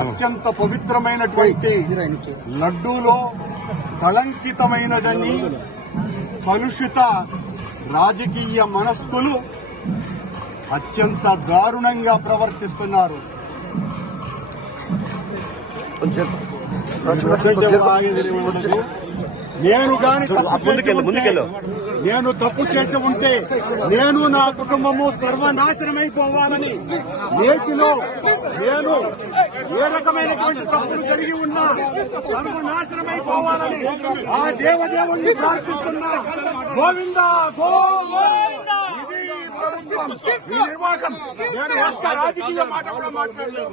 అత్యంత పవిత్రమైనటువంటి లడ్డూలో కళంకితమైనదని కలుషిత రాజకీయ మనస్కులు అత్యంత దారుణంగా ప్రవర్తిస్తున్నారు. నేను ఉంటే, నేను తప్పు చేసి ఉంటే నేను నా కుటుంబము సర్వనాశనమైపోవాలని నేటిలో నేను ఏ రకమైనటువంటి తప్పులు కలిగి ఉన్నా సర్వనాశనమైపోవాలని ఆ దేవదేవుణ్ణి ప్రార్థిస్తున్నా గోవింద గోవింద! నిర్వాహకం. నేను రాజకీయ మాట కూడా మాట్లాడలేదు.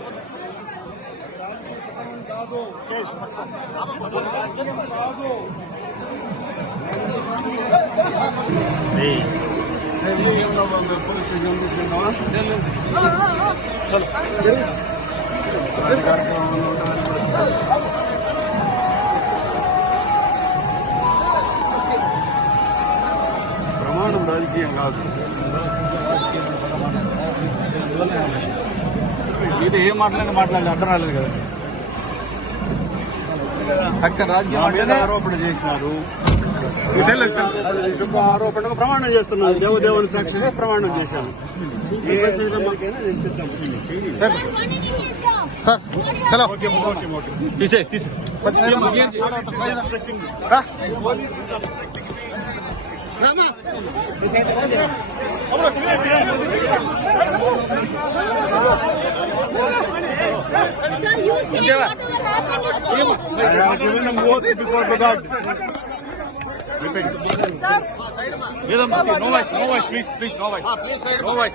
పోలీస్ స్టేషన్ తీసుకెళ్దామా కార్యక్రమంలో ఉంటుందని కూడా ప్రమాణం రాజకీయం కాదు. ఇది ఏం మాట్లాడి మాట్లాడలేదు అర్థం రాలేదు కదా. అక్కడ రాజకీయం ఆరోపణ చేసినారు. శుభ ఆరోపణకు ప్రమాణం చేస్తున్నాను దేవదేవుని సాక్షిగా ప్రమాణం చేశాను. సార్ సార్ చలో. తీసే తీసే. Sir, I have given them oath No voice, no voice, please, please, no voice. No voice.